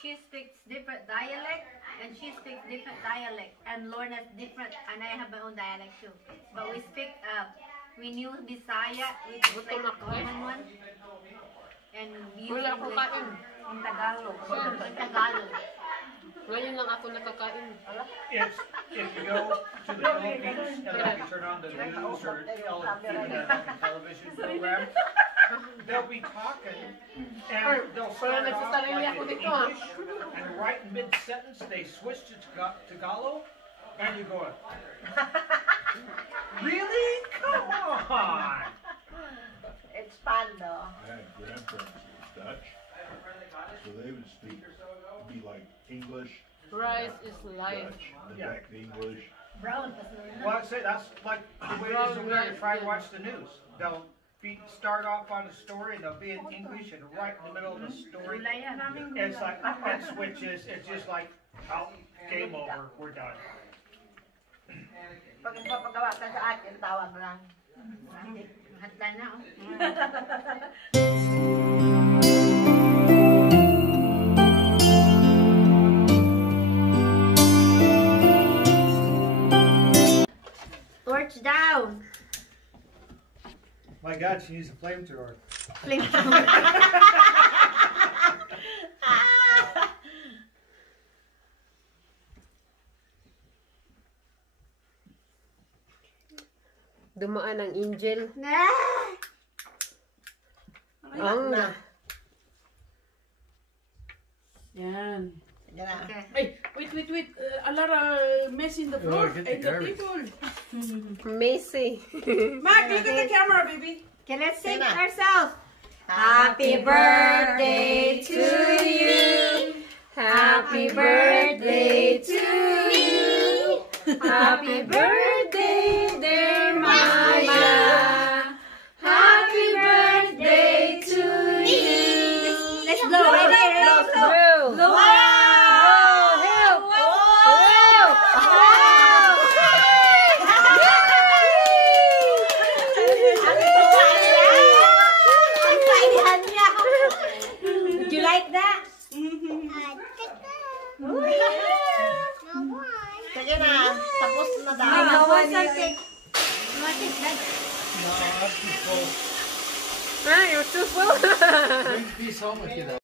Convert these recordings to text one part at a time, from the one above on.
she speaks different dialect, and she speaks different dialect, and Lorna different, and I have my own dialect too. But we speak, we knew Bisaya, which is like a common one, and we use English in Tagalog. In Tagalog. Ngayon lang ako nakakain. If you go to the Philippines and like you turn on the news or even a television program, they'll be talking and they'll start off like in English, and right in mid-sentence they switch to Tagalog, and you go, really? Come on! It's fun though. I had grandparents that was Dutch, so they would speak, it'd be like English, Rice is life. Dutch, then back to English. Brown. Well, I say that's like the way it is over there. You try to watch the news. They'll start off on a story and they'll be in English, and right in the middle of the story, it's like it switches. It's just like, oh, game over. We're done. Pag magpapagawa ka sa akin, tawag lang. Hotline na, oh. Torch down. My God, she needs a flamethrower. Flamethrower. Dumaan ang angel. Ang na. Yan. Okay. Hey, wait. A lot of mess in the floor and the table. Messy. Mark, look at the camera, baby. Okay, let's sing ourselves. Happy birthday to you. Happy birthday to you. Happy birthday, dear Maya. Happy birthday to you. Let's blow. Let's blow. Blow. Did you like that? Sige na, tapos na daw. No, I'm too full. Ah, you're too full. Bring these home with you though.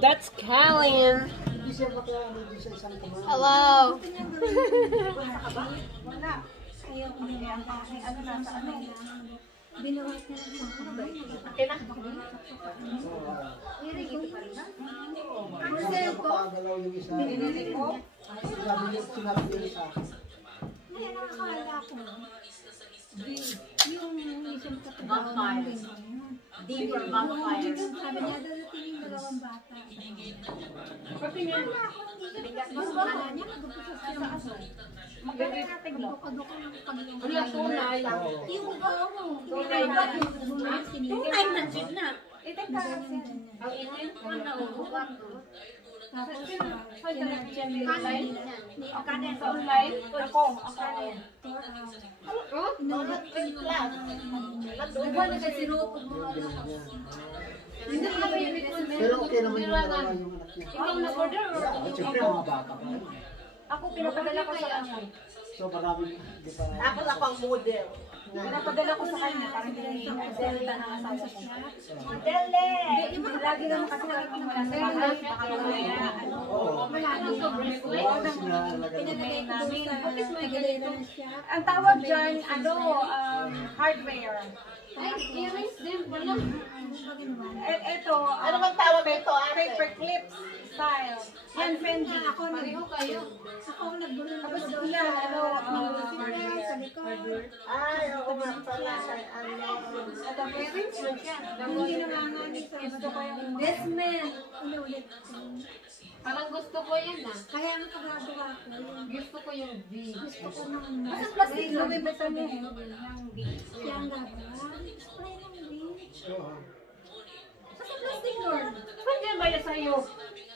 That's Callan. Hello. Yung isang Vampires. Deeper vampires. sabi niya, dadating yung dalawang bata. Pati nga. Mas bata niya, nagpapasas siya sa aso. Maganda natin, no? Pagduka ng pagluka. Wala, tunay. Yung ano, Tunay na. Tunay na jeep na. Itin ka kasi. Ang itin ko na uwan. Tapos, kinadyan mo Kanin. kanin. Online? Ako. Diba na kasi sirup mo. Hindi ka ba yung Pero okay naman yung dalawa yung anak niya. Ikaw nag-order or Siyempre, mga bata pa. ako pinapadala ko sa kanya. So marami, di pa na. Ako na pang model. Pinapadala ko sa kanya para hindi delta ng asawa ko. Model Lagi naman kasi nakikita sa bahay. Baka mamaya, Oo. Oo, sila talaga. ang tawag dyan, hardware. Ay, earrings din pala. Ito, Ano bang tawag nito, ate? paper clips style. Yan, Fendi. Pareho kayo. Tapos yan, hardware. Ay, oo nga pala. Ito, earrings man siya. Gusto ko yung Desmond. Parang gusto ko yan ah. Kaya ang pagagawa ko, Gusto ko yung V. gusto ko nang Kasi plastic na may beto mo. siya ang gagawa. Spray ng beach. Oo. Kasi plastic yun. Ba't yan ba yan sa'yo?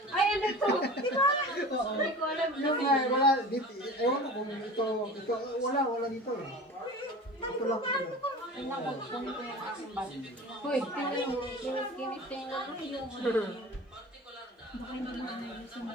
Ay, ano ito? Diba? Hindi ko alam. Yung wala, dito, ewan ko kung ito, wala dito eh. Ito lang ito. Ay, naku, kunin ko yung aking bag. Hoy, tingnan mo. Tingnan mo. Baka hindi mo na gusto mo.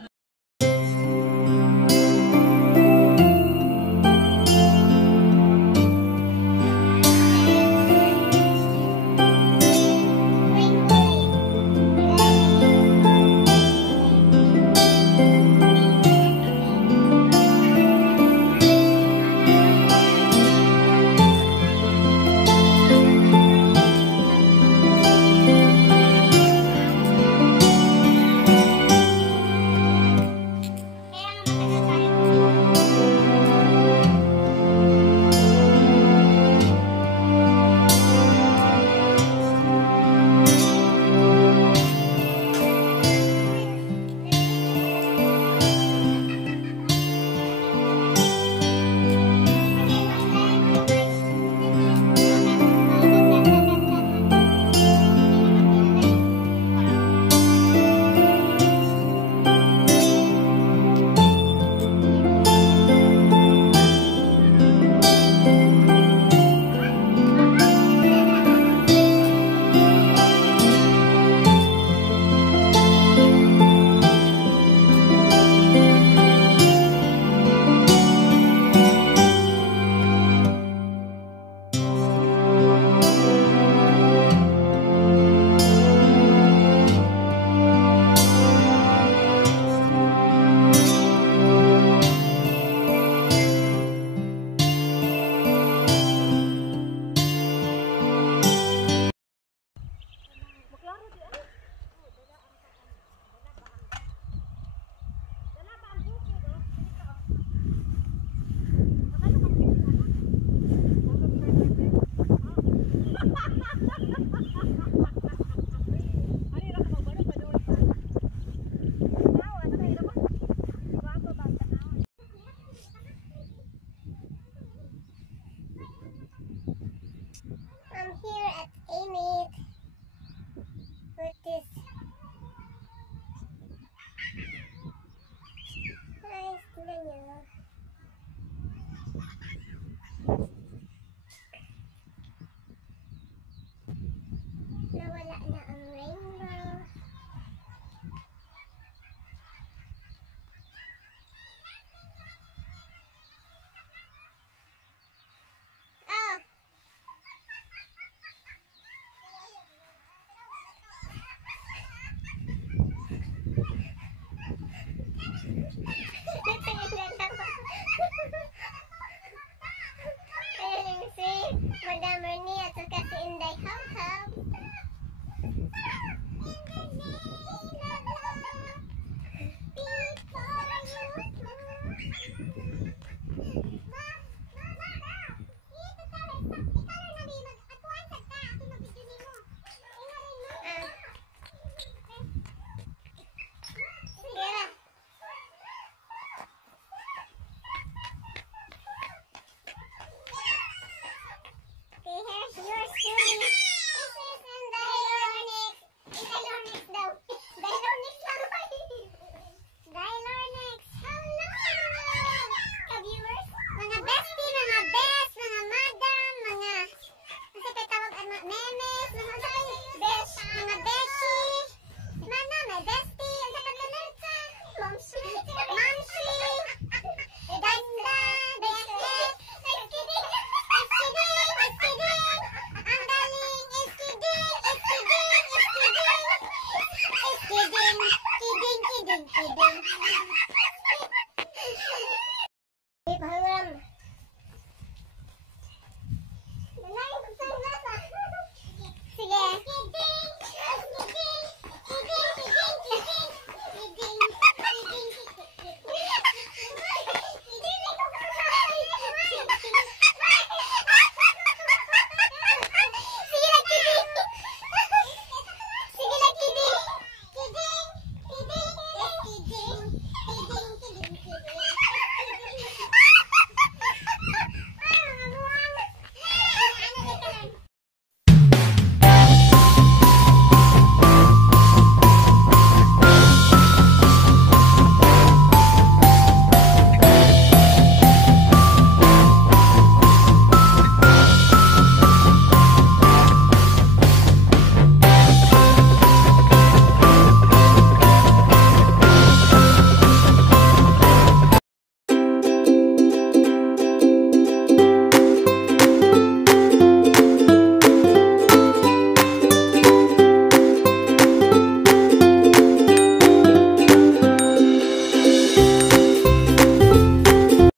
I'm here at Emmett with this nice niya. Nawala na ang rainbow. Ah!